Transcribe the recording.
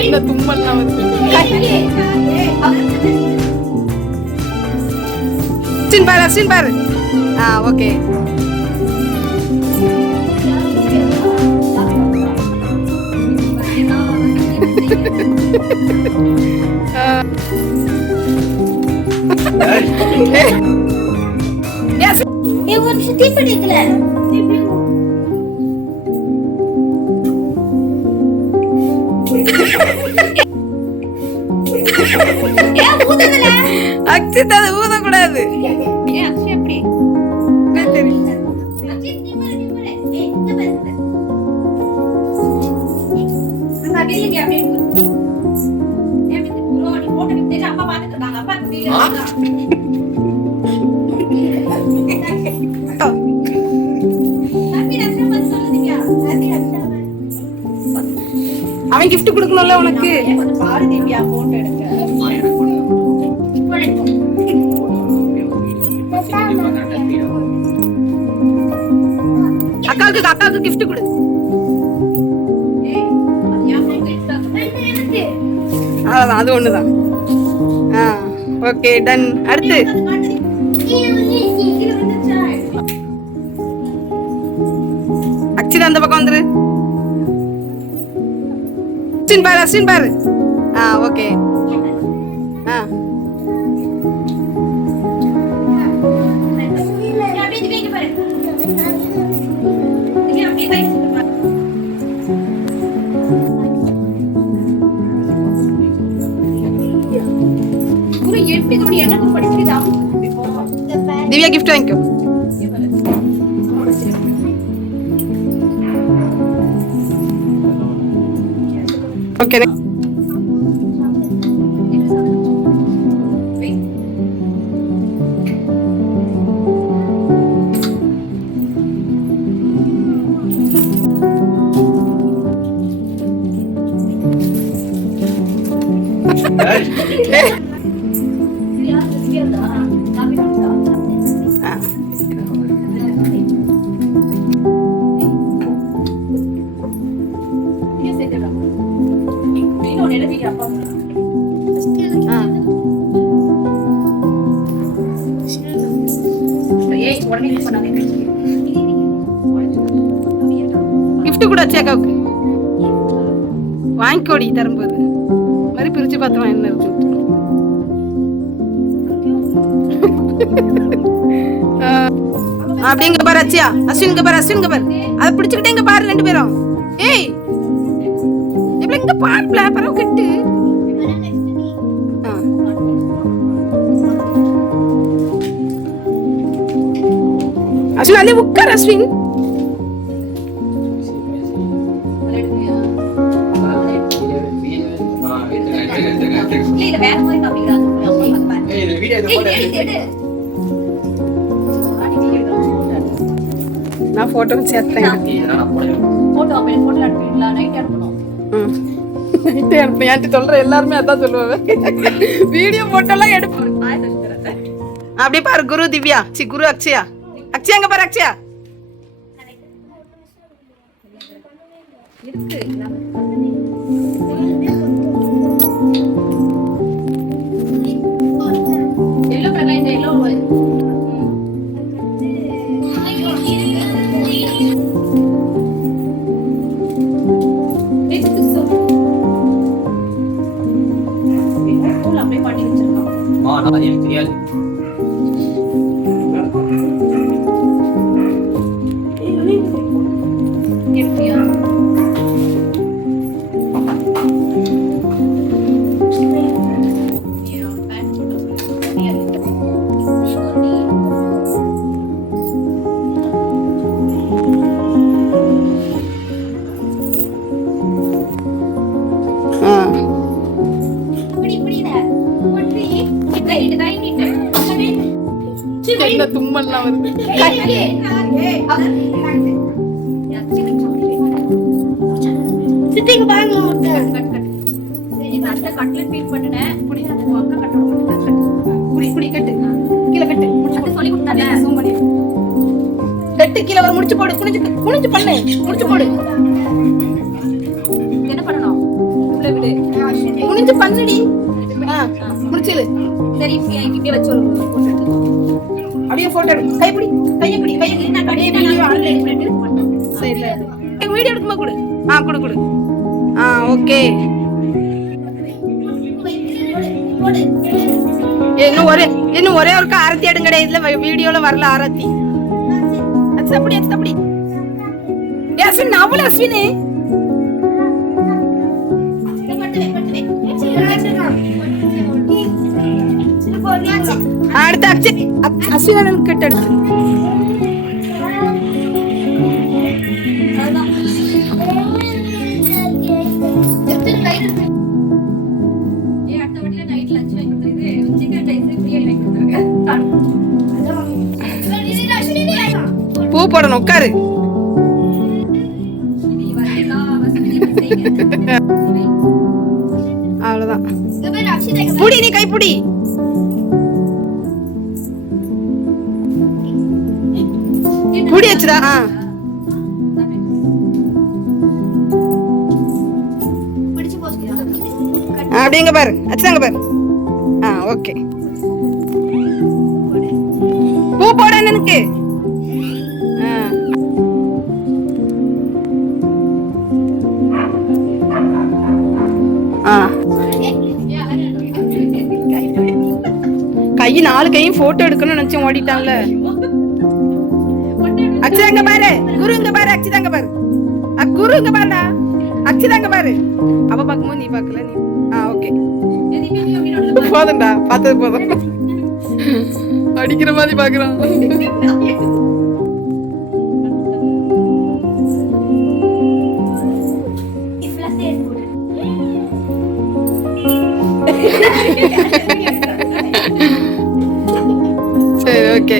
என்ன தும்மல்லாம் வருது. அஸ்வின் பாரு. ஓகே. ஒரு சுத்தி பிடிக்கல. அக்ஷித் அது ஊதக்கூடாது. அவன் கிஃப்ட் கொடுக்கணும்ல உனக்கு. அக்காவுக்கு கிஃப்ட் கொடு. அவ்வளவுதான், அது ஒண்ணுதான். Okay done. அடுத்து அக்ஷிதா அந்த பக்கம் வந்துரு. அஸ்வின் பாரு. ஓகே. திவ்யா கிஃப்ட் வாங்கிக்கோ. ஓகே. கிஃப்ட் கூட அக்காவுக்கு வாங்கிக்கோடி தரும்போது மாதிரி பிரிச்சு பார்த்தோம் என்ன இருக்கு. அப்படிங்க பாரு அச்சியா. அஸ்வின் பாரு. அதை பிடிச்சுக்கிட்டே இங்க பாரு ரெண்டு பேரும். ஏய் எப்படி இங்க பாருல பரவ கட்டு. அஸ்வின் அலே உட்கார். அஸ்வின் நான் போட்டோ சேர்த்தேன். சொல்ற எல்லாருமே அதான் சொல்லுவாங்க. வீடியோ போட்டோலாம் எடுப்போம். அப்படியே பாரு. குரு திவ்யா. குரு அக்ஷயா. அங்க பாரு. அக்ஷயா என்ன தும்மல்லாம் வருது. சித்திக்கு பாருங்க. கட்லெட் பீட் பண்ணுனேன். புடி அக்கா கட்டோட புடி கட்டு. கீழ கட்டு. சொல்லி கொடுத்தானே. ஜூம் பண்ணி கட்டு. பெல்ட் கீழே வர முடிச்சு போடு. குனிஞ்சு குனிஞ்சு பண்ணு. முடிச்சு போடு. என்ன பண்ணணும்? உள்ள விடு. குனிஞ்சு பண்ணுடி. முடிச்சிரு. சரி இப்படியே வச்சு ஒரு போட்டோ எடுத்துக்கோ. அப்படியே போட்டோ எடு. கைப்பிடி. கைப்பிடி. கையை நான் அப்படியே வீடியோ ஆன்ல எடுத்து. சரி. வீடியோ எடுக்குமா கொடு. கொடு கொடு. ஓகே. இன்னும் ஒரே ஒரு ஆரத்தி எடுங்கடே. இதுல வீடியோல வரல ஆரத்தி. அப்படி அப்படி. அஸ்வின் அவள அஸ்வினே. அடுத்து அஸ்வின் கிட்ட எடுத்து. அடுத்த வண்டியில நைட் லஞ்ச் வாங்கி கொடுத்தது சிக்கன் ரைஸ் பிரியாணி வாங்கி கொடுத்தாங்க. பூ போடணும். உட்காரு. அவ்வளவுதான். புடி நீ கைப்புடி. புடி வச்சுடா. அப்படிங்க பாரு. அச்சுதாங்க பாரு. ஓகே. பூ போட எனக்கு. கை 4 கையும் போட்டோ எடுக்கணும்னு நினைச்சு ஓடிட்டான்ல. அச்சுதாங்க பாரு. குரு இங்க பாரு. அச்சுதாங்க பாரு. குரு இங்க பாருடா. அச்சுதாங்க பாரு. அவ பாக்கும்போது நீ பாக்கல. நீ ஓகே. போதும்டா. பார்த்தது போதும். அடிக்கிற மாதிரி பாக்குறான். சரி ஓகே.